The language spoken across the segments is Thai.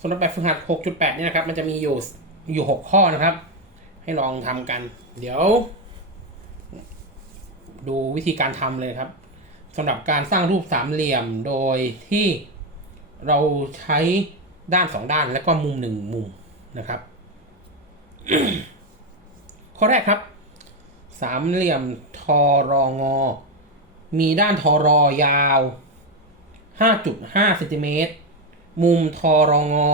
สำหรับแบบฝึกหัด 6.8 เนี่ยนะครับ มันจะมีอยู่อยู่ 6 ข้อนะครับ ให้ลองทำกัน เดี๋ยว ดูวิธีการทำเลยครับสำหรับการสร้างรูปสามเหลี่ยมโดยที่เราใช้ด้านสองด้านแล้วก็มุมหนึ่งมุมนะครับ ข้อแรกครับ สามเหลี่ยมทอรองอ มีด้านทอรอยาว 5.5เซนติเมตร มุมทอรองอ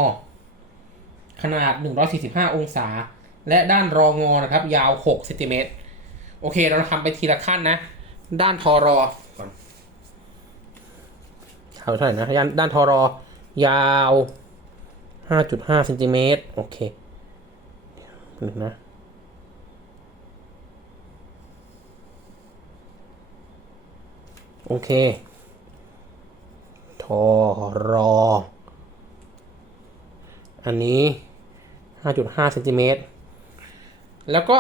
ขนาด 145 องศา และด้านรองอนะครับ ยาว6เซนติเมตรโอเค เราทำไปทีละขั้นนะ ด้านทอรอก่อนเท่าไหร่นะด้านด้านทอรอยาว 5.5เซนติเมตรโอเคหนึ่งนะโอเค ทอรอ อันนี้5.5เซนติเมตร แล้วก็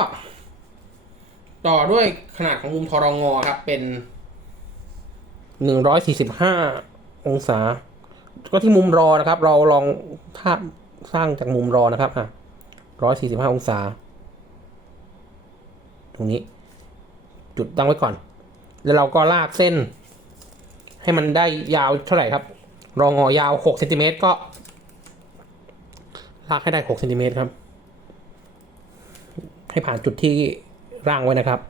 ต่อด้วยขนาดของมุมทอรงอครับ เป็น 145 องศา ก็ที่มุมรอนะครับ เราลองภาพสร้างจากมุมรอนะครับ อะ 145 องศา ตรงนี้ จุดตั้งไว้ก่อน แล้วเราก็ลากเส้น ให้มันได้ยาวเท่าไหร่ครับ รองอยาว 6 เซนติเมตรก็ ลากให้ได้6เซนติเมตรครับ ให้ผ่านจุดที่ร่างไว้นะครับ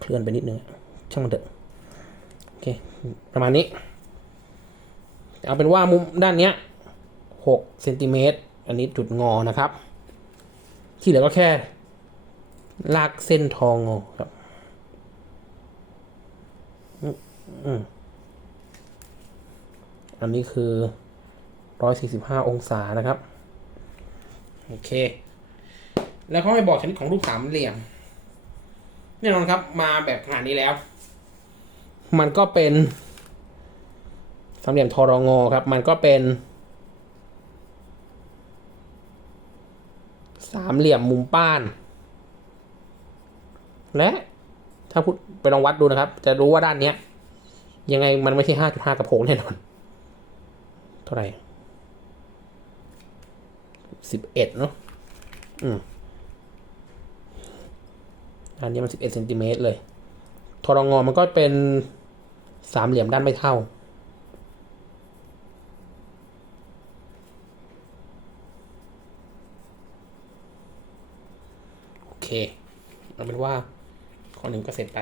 เคลื่อนไปนิดนึงช่างมันเถอะโอเคประมาณนี้ เอาเป็นว่ามุมด้านเนี้ย6เซนติเมตรอันนี้จุดงอนะครับ ที่เหลือก็แค่ ลากเส้นทองงอครับ อันนี้คือร้อยสี่สิบห้าองศานะครับ โอเค แล้วเขาให้บอกชนิดของรูปสามเหลี่ยมแน่นอนครับ มาแบบขนาดนี้แล้ว มันก็เป็นสามเหลี่ยมทรองอครับ มันก็เป็น สามเหลี่ยมมุมป้าน และถ้าพูดไปลองวัดดูนะครับ จะรู้ว่าด้านเนี้ย ยังไงมันไม่ใช่ห้าจุดห้ากับหกแน่นอน เท่าไหร่สิบเอ็ดเนาะอืมอันนี้มันสิบเอ็ดเซนติเมตรเลยทรงอมันก็เป็นสามเหลี่ยมด้านไม่เท่า โอเคเอาเป็นว่าข้อหนึ่งก็เสร็จไป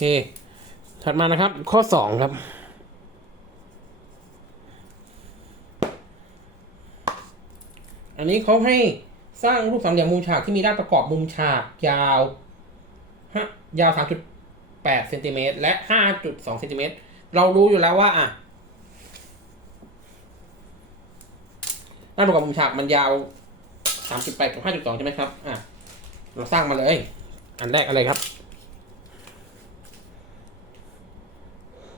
เค ถัดมานะครับ ข้อสองครับ อันนี้เขาให้สร้างรูปสามเหลี่ยมมุมฉากที่มีด้านประกอบมุมฉากยาวฮะยาว3.8เซนติเมตรและ5.2เซนติเมตรเรารู้อยู่แล้วว่าอะด้านประกอบมุมฉากมันยาว3.8กับ5.2ใช่ไหมครับอะเราสร้างมาเลย อันแรกอะไรครับ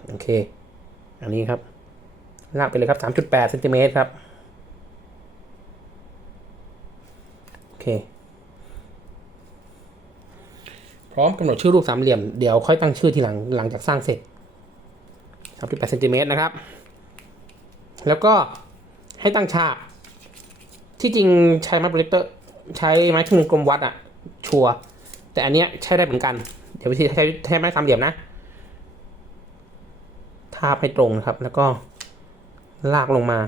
โอเค อันนี้ครับ ลากไปเลยครับ 3.8เซนติเมตรครับ โอเค พร้อมกำหนดชื่อรูปสามเหลี่ยม เดี๋ยวค่อยตั้งชื่อทีหลังหลังจากสร้างเสร็จ 3.8เซนติเมตรนะครับ แล้วก็ให้ตั้งฉาก ที่จริงใช้ไม้โปรเจคเตอร์ใช้ไม้ที่มุมกลมวัดอะชัวร์แต่อันเนี้ยใช้ได้เหมือนกัน เดี๋ยววิธีใช้ใช้ไม้สามเหลี่ยมนะาบให้ตรงนะครับ แล้วก็ลากลงมา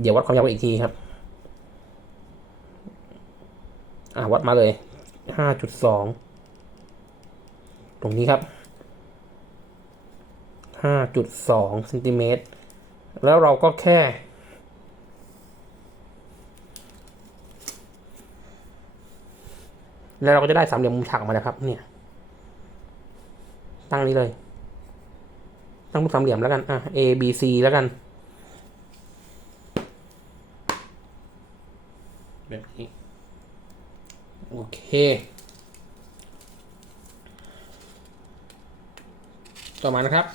เดี๋ยววัดความยาวอีกทีครับ อ่าวัดมาเลยห้าจุดสองตรงนี้ครับห้าจุดสองเซนติเมตรแล้วเราก็แค่ แล้วเราก็จะได้สามเหลี่ยมมุมฉากออกมานะครับ เนี่ย ตั้งนี้เลย ตั้งรูปสามเหลี่ยมแล้วกัน อะ A B C แล้วกัน แบบนี้ โอเค ต่อมานะครับ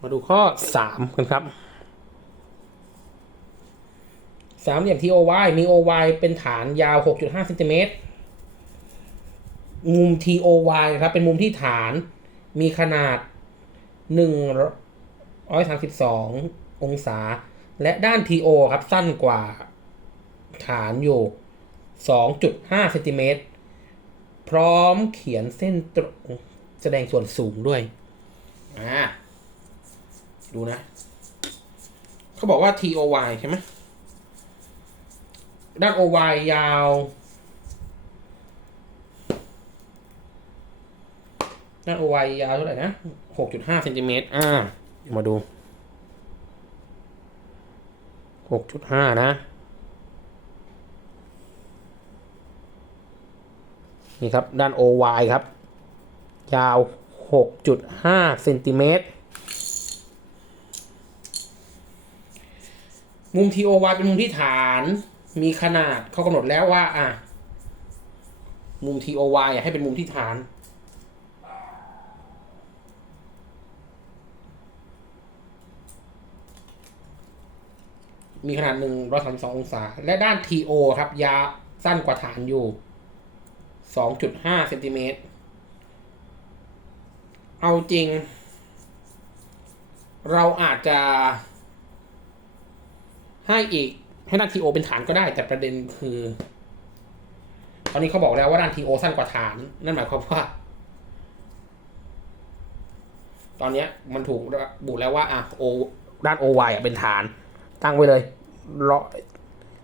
มาดูข้อสามกันครับสามเหลี่ยม TOY มี OY เป็นฐานยาว 6.5เซนติเมตร มุม TOY ครับเป็นมุมที่ฐานมีขนาด 132 องศา และด้าน TO ครับสั้นกว่าฐานอยู่ 2.5เซนติเมตรพร้อมเขียนเส้นตรงแสดงส่วนสูงด้วย อ่า ดูนะ เขาบอกว่า TOY ใช่ไหมด้าน OY ยาว ด้าน OY ยาวเท่าไหร่นะ6.5เซนติเมตรอ่า มาดู6.5นะ นี่ครับ ด้าน OY ครับ ยาว6.5เซนติเมตรมุม TOY เป็นมุมที่ฐานมีขนาดเขากำหนดแล้วว่า อะ มุม TOY อะให้เป็นมุมที่ฐาน มีขนาดหนึ่งร้อยสามสององศา และด้าน TO ครับ ยาสั้นกว่าฐานอยู่สองจุดห้าเซนติเมตร เอาจริง เราอาจจะ ให้อีกให้ด้าน TO เป็นฐานก็ได้ แต่ประเด็นคือ ตอนนี้เขาบอกแล้วว่าด้าน TO สั้นกว่าฐาน นั่นหมายความว่า ตอนนี้มันถูกระบุแล้วว่าอะ O ด้าน OY อะเป็นฐาน ตั้งไว้เลย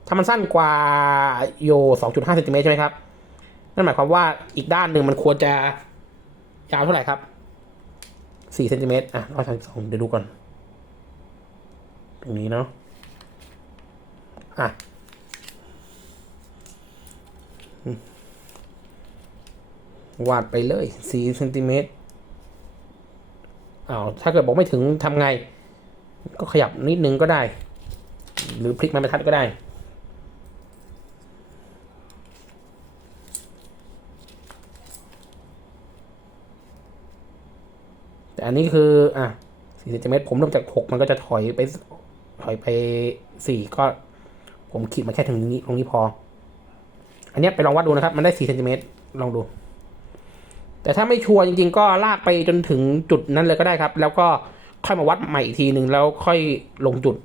ถ้ามันสั้นกว่าโย 2.5เซนติเมตรใช่ไหมครับ นั่นหมายความว่าอีกด้านหนึ่งมันควรจะยาวเท่าไหร่ครับ4เซนติเมตรอะ132เดี๋ยวดูก่อน ตรงนี้เนาะ อะวาดไปเลย4เซนติเมตรอ้าวถ้าเกิดบอกไม่ถึงทำไง ก็ขยับนิดนึงก็ได้ หรือพลิกม้บรรทัดก็ได้ แต่อันนี้คือ อะ4เซนติเมตร ผมเริ่มจาก6มันก็จะถอยไป ถอยไป4ก็ ผมขีดมาแค่ถึงนี้ตรงนี้พอ อันนี้ไปลองวัดดูนะครับ มันได้4เซนติเมตรลองดู แต่ถ้าไม่ชัวร์จริง ๆ ก็ลากไปจนถึงจุดนั้นเลยก็ได้ครับ แล้วก็ค่อยมาวัดใหม่อีกทีหนึ่งแล้วค่อยลงจุด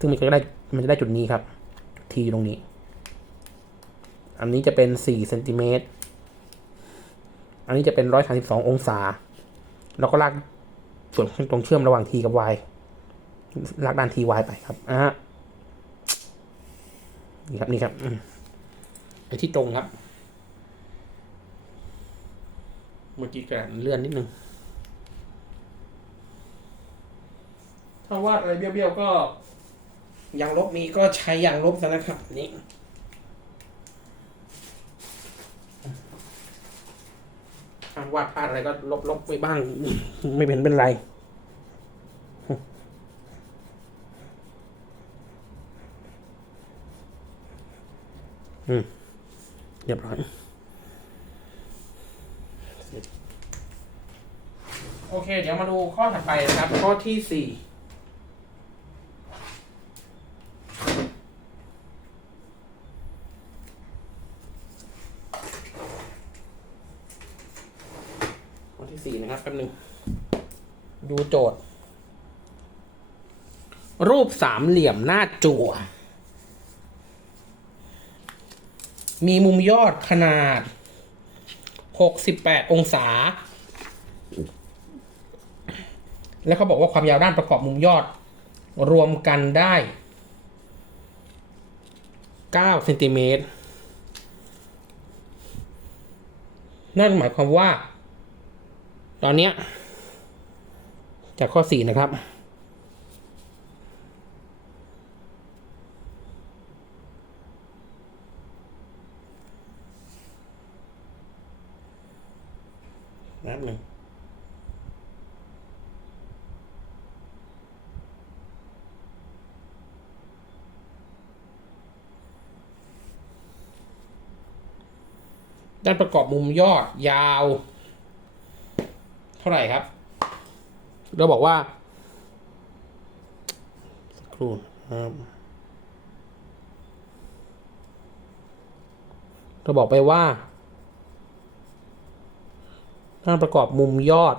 ซึ่งมันก็ได้มันจะได้จุดนี้ครับทีตรงนี้ อันนี้จะเป็น4เซนติเมตร อันนี้จะเป็น 132 องศา แล้วก็ลากส่วนตรงเชื่อมระหว่าง t กับ y ลากด้าน t y ไปครับอะนี่ครับนี่ครับไอ้ที่ตรงครับ เมื่อกี้กระดาษเลื่อนนิดนึงถ้าวาดอะไรเบี้ยวๆก็ ยางลบมีก็ใช้ยางลบซะนะครับนี่วาดพลาดอะไรก็ลบๆไปบ้าง ไม่เป็นเป็นไร อืม เรียบร้อย โอเค เดี๋ยวมาดูข้อถัดไปนะครับ ข้อที่สี่ข้อที่สี่นะ ครับแป๊บหนึง ดูโจทย์ รูปสามเหลี่ยมหน้าจั่ว มีมุมยอดขนาด 68 องศา แล้วเขาบอกว่าความยาวด้านประกอบมุมยอด รวมกันได้9เซนติเมตร นั่นหมายความว่า ตอนเนี้ยจากข้อ4นะครับแป๊บหนึ่งด้านประกอบมุมยอดยาว เท่าไหร่ครับ เราบอกว่าสักครู่นะครับเราบอกไปว่าด้านประกอบมุมยอด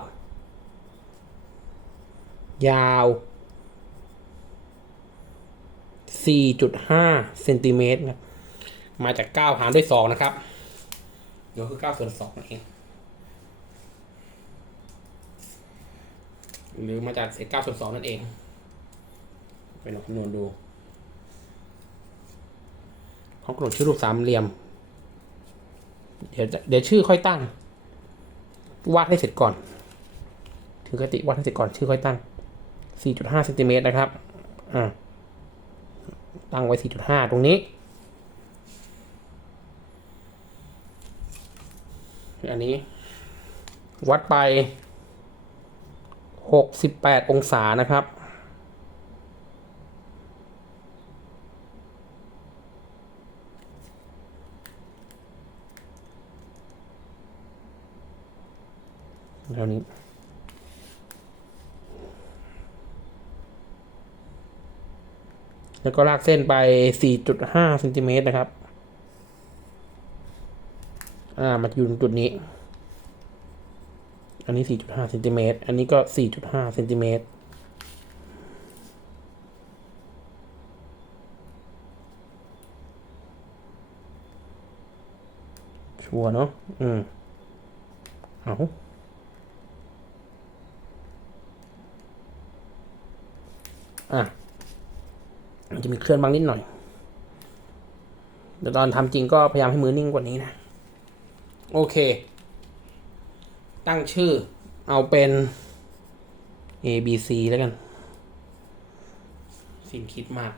ยาว 4.5เซนติเมตรนะมาจาก 9 หารด้วย 2 นะครับ เดี๋ยวคือ9ส่วน2นั่นเอง หรือมาจากเศษ9ส่วน2นั่นเอง ไปลองคำนวณดูเขากำหนดชื่อรูปสามเหลี่ยม เดี๋ยวเดี๋ยวชื่อค่อยตั้ง วาดให้เสร็จก่อน ถึงกติวาดให้เสร็จก่อนชื่อค่อยตั้ง 4.5เซนติเมตรนะครับ อ่า ตั้งไว้ 4.5 ตรงนี้ อันนี้ วัดไป 68 องศานะครับ เท่านี้แล้วก็ลากเส้นไป 4.5เซนติเมตรนะครับ อ่า มาอยู่ตรงจุดนี้ อันนี้ 4.5เซนติเมตร อันนี้ก็ 4.5เซนติเมตร ชัวเนาะ อืม เอาอะ มันจะมีเคลื่อนบางนิดหน่อย เดี๋ยวตอนทำจริงก็พยายามให้มือนิ่งกว่านี้นะ โอเค ตั้งชื่อ เอาเป็น A B C แล้วกัน สิ่งคิดมาก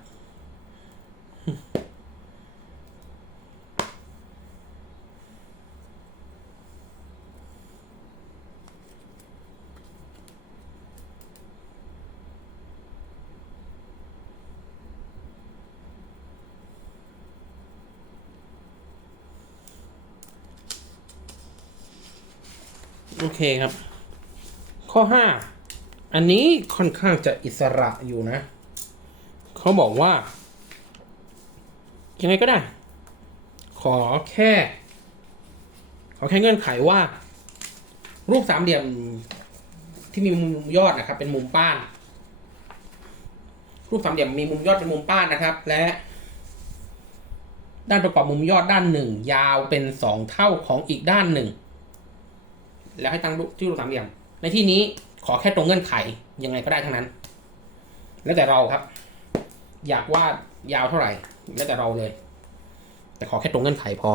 โอเคครับ ข้อห้าอันนี้ค่อนข้างจะอิสระอยู่นะ เขาบอกว่า ยังไงก็ได้ ขอแค่ ขอแค่เงื่อนไขว่า รูปสามเหลี่ยมที่มีมุมยอดนะครับ เป็นมุมป้าน รูปสามเหลี่ยมมีมุมยอดเป็นมุมป้านนะครับ และ ด้านประกอบมุมยอดด้านหนึ่งยาวเป็นสองเท่าของอีกด้านหนึ่ง แล้วให้ตั้งรูปที่รูปสามเหลี่ยม ในที่นี้ขอแค่ตรงเงื่อนไขยังไงก็ได้ทั้งนั้น แล้วแต่เราครับ อยากวาดยาวเท่าไหร่ แล้วแต่เราเลย แต่ขอแค่ตรงเงื่อนไขพอ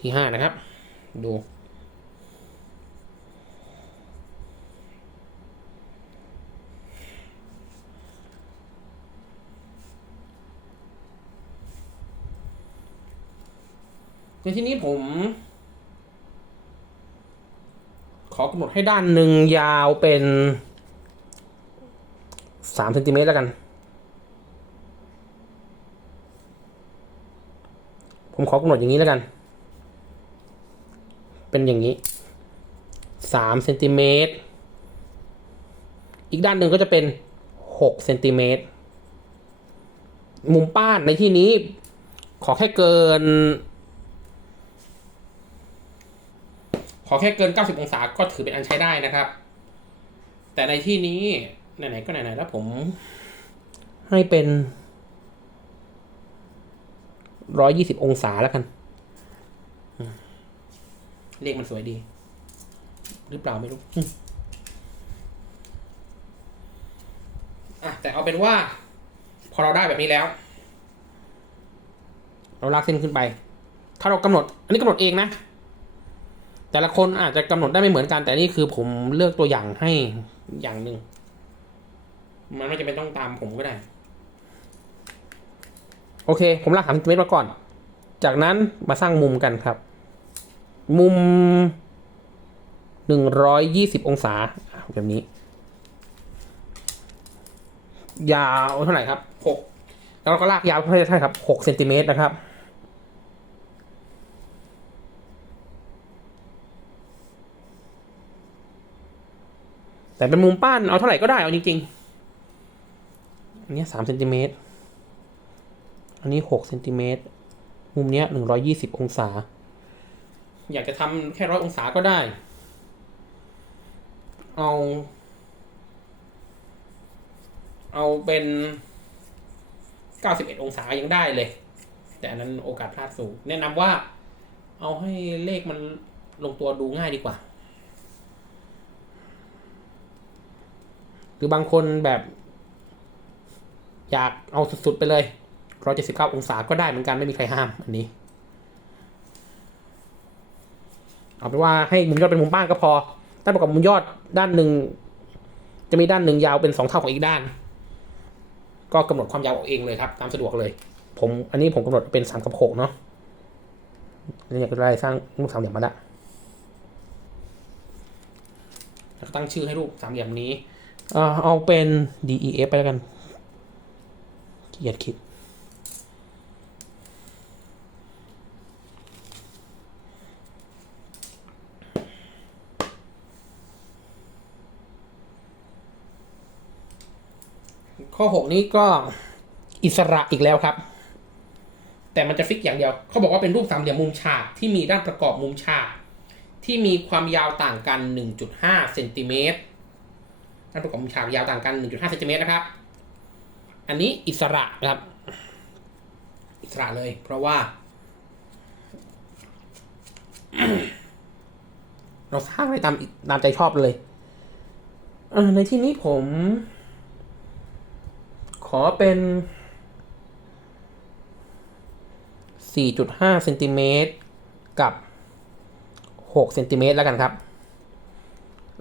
ที่ห้านะครับ ดู ในที่นี้ผม ขอกำหนดให้ด้านหนึ่งยาวเป็นสามเซนติเมตรแล้วกัน ผมขอกำหนดอย่างนี้แล้วกัน เป็นอย่างนี้สามเซนติเมตร อีกด้านหนึ่งก็จะเป็นหกเซนติเมตร มุมป้านในที่นี้ขอแค่เกิน ข อแค่เกิน 90 องศาก็ถือเป็นอันใช้ได้นะครับ แต่ในที่นี้ไหนๆก็ไหนๆแล้วผมให้เป็น 120 องศาแล้วกันอืมเลขมันสวยดี หรือเปล่าไม่รู้อะแต่เอาเป็นว่า พอเราได้แบบนี้แล้ว เราลากเส้นขึ้นไป ถ้าเรากำหนด อันนี้กำหนดเองนะ แต่ละคนอาจจะกำหนดได้ไม่เหมือนกัน แต่นี่คือผมเลือกตัวอย่างให้อย่างหนึ่ง มันไม่จำเป็นต้องตามผมก็ได้ โอเค ผมลากสามเซนติเมตรมาก่อน จากนั้นมาสร้างมุมกันครับ มุมหนึ่งร้อยยี่สิบองศาแบบนี้ ยาวเท่าไหร่ครับหกแล้วก็ลากยาวเพื่อใช่ครับหกเซนติเมตรนะครับ แต่เป็นมุมป้านเอาเท่าไหร่ก็ได้เอาจริงๆ อันนี้สามเซนติเมตร อันนี้หกเซนติเมตร มุมเนี้ยหนึ่งร้อยี่สิบองศา อยากจะทำแค่ร้อยองศาก็ได้ เอา เอาเป็นเก้าสิบเอ็ดองศายังได้เลย แต่อันนั้นโอกาสพลาดสูง แนะนำว่าเอาให้เลขมันลงตัวดูง่ายดีกว่า รือบางคนแบบ อยากเอาสุดๆไปเลยร้อยเจ็ดสิบเก้าองศาก็ได้เหมือนกันไม่มีใครห้ามอันนี้ เอาเป็นว่าให้มุมยอดเป็นมุมบ้านก็พอด้านประกอบมุมยอดด้านหนึ่งจะมีด้านหนึ่งยาวเป็นสองเท่าของอีกด้าน ก็กำหนดความยาวเอาเองเลยครับ ตามสะดวกเลย ผมอันนี้ผมกำหนดเป็นสามกับหกเนาะนี่อยากได้สร้างรูปสามเหลี่ยมมาละแล้วก็ตั้งชื่อให้รูปสามเหลี่ยมนี้ เอาเป็น DEF ไปแล้วกันเกียดคิด ข้อหกนี้ก็อิสระอีกแล้วครับ แต่มันจะฟิกอย่างเดียว เขาบอกว่าเป็นรูปสามเหลี่ยมมุมฉากที่มีด้านประกอบมุมฉากที่มีความยาวต่างกัน 1.5เซนติเมตร ด้านประกอบมุมฉากยาวต่างกัน 1.5เซนติเมตรนะครับ อันนี้อิสระนะครับ อิสระเลย เพราะว่า เราสร้างได้ตามตามใจชอบเลยเในที่นี้ผม ขอเป็น 4.5เซนติเมตรกับ6เซนติเมตรแล้วกันครับ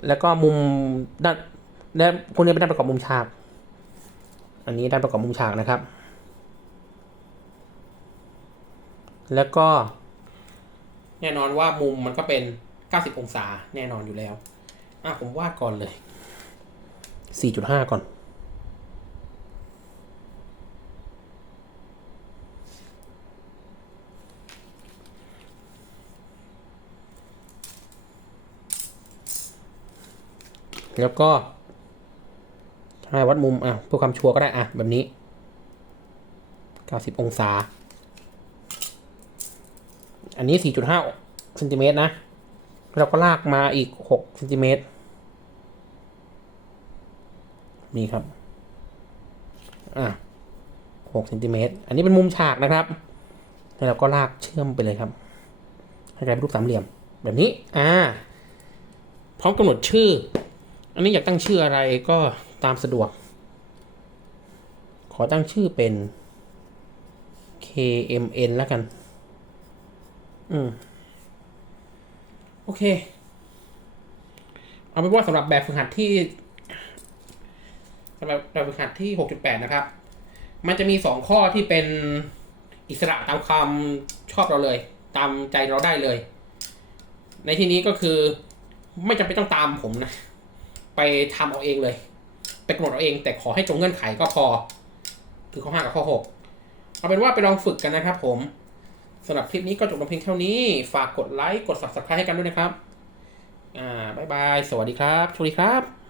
แล้วก็มุมด้าน และพวกนี้เป็นด้านประกอบมุมฉาก อันนี้ด้านประกอบมุมฉากนะครับ แล้วก็ แน่นอนว่ามุมมันก็เป็น 90 องศาแน่นอนอยู่แล้ว อะผมวาดก่อนเลย 4.5 ก่อน แล้วก็ ให้วัดมุมอะเพื่อความชัวร์ก็ได้อะแบบนี้ 90 องศา อันนี้ 4.5เซนติเมตรนะ เราก็ลากมาอีก6เซนติเมตรนี่ครับ อะ6เซนติเมตร อันนี้เป็นมุมฉากนะครับ แล้วเราก็ลากเชื่อมไปเลยครับ ให้กลายเป็นรูปสามเหลี่ยม แบบนี้ อ่า พร้อมกำหนดชื่อ อันนี้อยากตั้งชื่ออะไรก็ ตามสะดวก ขอตั้งชื่อเป็น KMN แล้วกัน อืม โอเค เอาเป็นว่าสำหรับแบบฝึกหัดที่สำหรับแบบฝึกหัดที่ 6.8 นะครับ มันจะมีสองข้อที่เป็นอิสระตามความชอบเราเลย ตามใจเราได้เลย ในที่นี้ก็คือไม่จำเป็นต้องตามผมนะ ไปทำเอาเองเลย กำหนดเอาเอง แต่ขอให้ตรงเงื่อนไขก็พอ คือข้อห้ากับข้อหกเอาเป็นว่าไปลองฝึกกันนะครับผมสำหรับคลิปนี้ก็จบลงเพียงเท่านี้ ฝากกดไลค์ กด subscribe ให้กันด้วยนะครับ อ่า บ๊ายบาย สวัสดีครับสวัสดีครับ